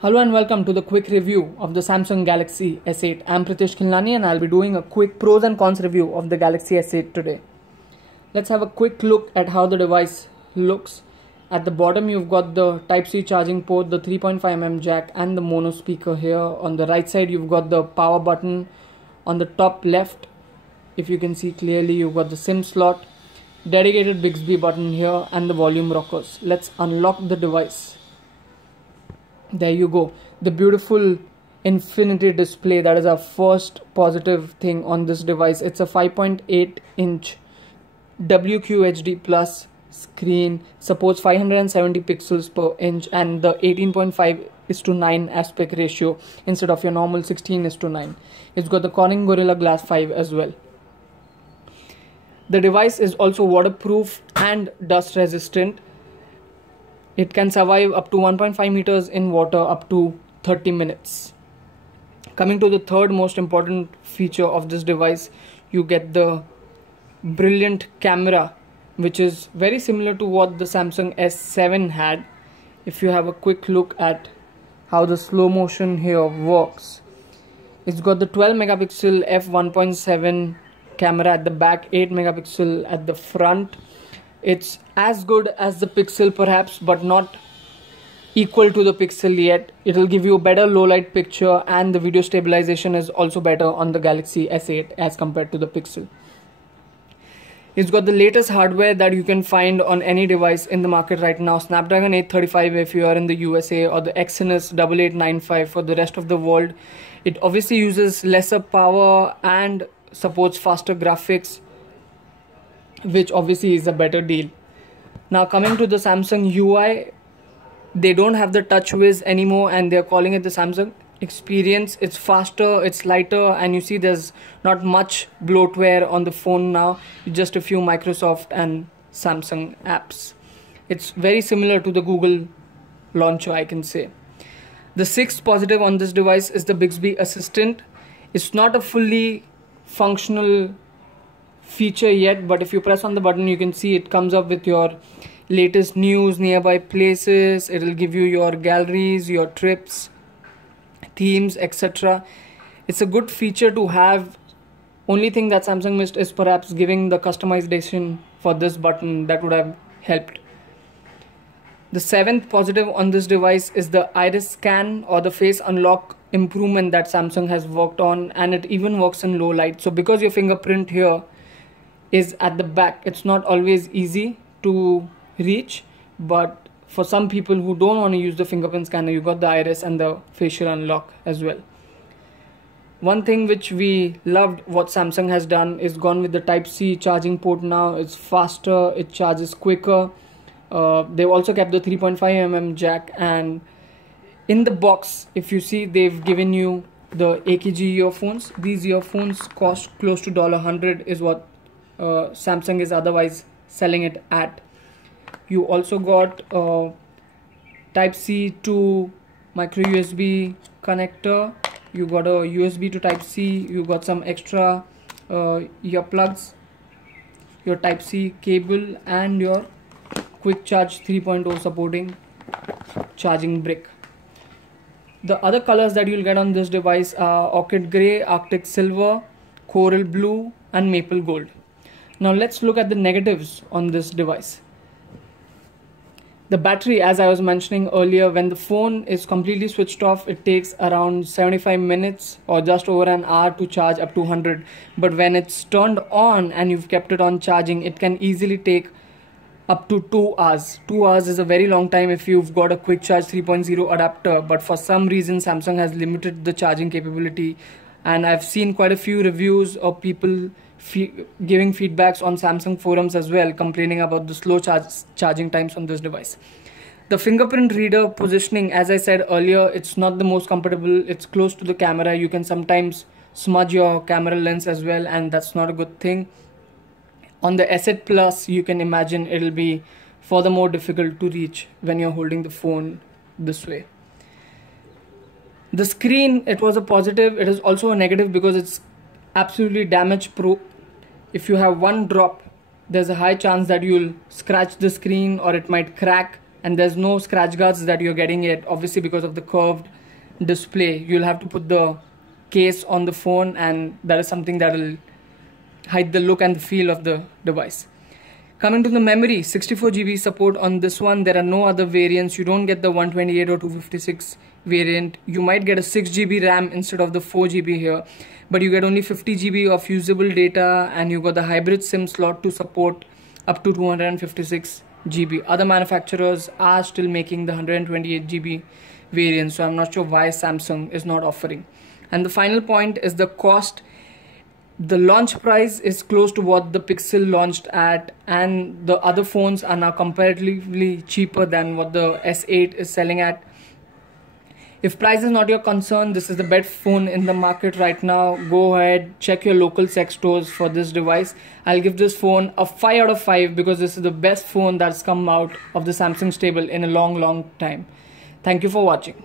Hello and welcome to the quick review of the Samsung Galaxy S8. I'm Pritesh Khilnani and I'll be doing a quick pros and cons review of the Galaxy S8 today. Let's have a quick look at how the device looks. At the bottom you've got the Type-C charging port, the 3.5mm jack and the mono speaker here. On the right side you've got the power button. On the top left, if you can see clearly, you've got the SIM slot, dedicated Bixby button here and the volume rockers. Let's unlock the device. There you go, the beautiful infinity display. That is our first positive thing on this device. It's a 5.8 inch WQHD plus screen, supports 570 pixels per inch and the 18.5:9 aspect ratio instead of your normal 16:9. It's got the Corning Gorilla Glass 5 as well. The device is also waterproof and dust resistant. It can survive up to 1.5 meters in water up to 30 minutes. Coming to the third most important feature of this device, you get the brilliant camera, which is very similar to what the Samsung S7 had. If you have a quick look at how the slow motion here works, it's got the 12 megapixel f1.7 camera at the back, 8 megapixel at the front. It's as good as the Pixel perhaps, but not equal to the Pixel yet. It'll give you a better low light picture and the video stabilization is also better on the Galaxy S8 as compared to the Pixel. It's got the latest hardware that you can find on any device in the market right now. Snapdragon 835 if you are in the USA, or the Exynos 8895 for the rest of the world. It obviously uses lesser power and supports faster graphics, which obviously is a better deal. Now coming to the Samsung UI, they don't have the TouchWiz anymore and they're calling it the Samsung Experience. It's faster, it's lighter, and you see there's not much bloatware on the phone now, just a few Microsoft and Samsung apps. It's very similar to the Google launcher, I can say. The sixth positive on this device is the Bixby Assistant. It's not a fully functional feature yet, but if you press on the button you can see it comes up with your latest news, nearby places. It'll give you your galleries, your trips, themes, etc. It's a good feature to have. Only thing that Samsung missed is perhaps giving the customization for this button. That would have helped. The seventh positive on this device is the iris scan or the face unlock improvement that Samsung has worked on, and it even works in low light. So because your fingerprint here is at the back, it's not always easy to reach, but for some people who don't want to use the fingerprint scanner, you got the iris and the facial unlock as well. One thing which we loved what Samsung has done is gone with the Type-C charging port now. It's faster, it charges quicker. They've also kept the 3.5mm jack, and in the box if you see they've given you the AKG earphones. These earphones cost close to $100 is what Samsung is otherwise selling it at. You also got Type-C to micro USB connector. You got a USB to Type-C. You got some extra earplugs, your Type-C cable, and your quick charge 3.0 supporting charging brick. The other colors that you'll get on this device are Orchid Grey, Arctic Silver, Coral Blue and Maple Gold. Now let's look at the negatives on this device. The battery, as I was mentioning earlier, when the phone is completely switched off, it takes around 75 minutes or just over an hour to charge up to 100. But when it's turned on and you've kept it on charging, it can easily take up to 2 hours. 2 hours is a very long time if you've got a quick charge 3.0 adapter, but for some reason Samsung has limited the charging capability, and I've seen quite a few reviews of people giving feedbacks on Samsung forums as well, complaining about the slow charging times on this device. The fingerprint reader positioning, as I said earlier, it's not the most comfortable. It's close to the camera. You can sometimes smudge your camera lens as well, and that's not a good thing. On the S8 Plus, you can imagine it'll be furthermore difficult to reach when you're holding the phone this way. The screen, it was a positive. It is also a negative because it's absolutely damage proof. If you have one drop, there's a high chance that you'll scratch the screen or it might crack and there's no scratch guards that you're getting it, obviously because of the curved display. You'll have to put the case on the phone, and that is something that will hide the look and the feel of the device. Coming to the memory, 64 GB support on this one. There are no other variants. You don't get the 128 or 256 variant. You might get a 6 GB RAM instead of the 4 GB here, but you get only 50 GB of usable data, and you got the hybrid SIM slot to support up to 256 GB. Other manufacturers are still making the 128 GB variant, so I'm not sure why Samsung is not offering. And the final point is the cost. The launch price is close to what the Pixel launched at, and the other phones are now comparatively cheaper than what the S8 is selling at. If price is not your concern, this is the best phone in the market right now. Go ahead, check your local sex stores for this device. I'll give this phone a 5 out of 5 because this is the best phone that's come out of the Samsung stable in a long time. Thank you for watching.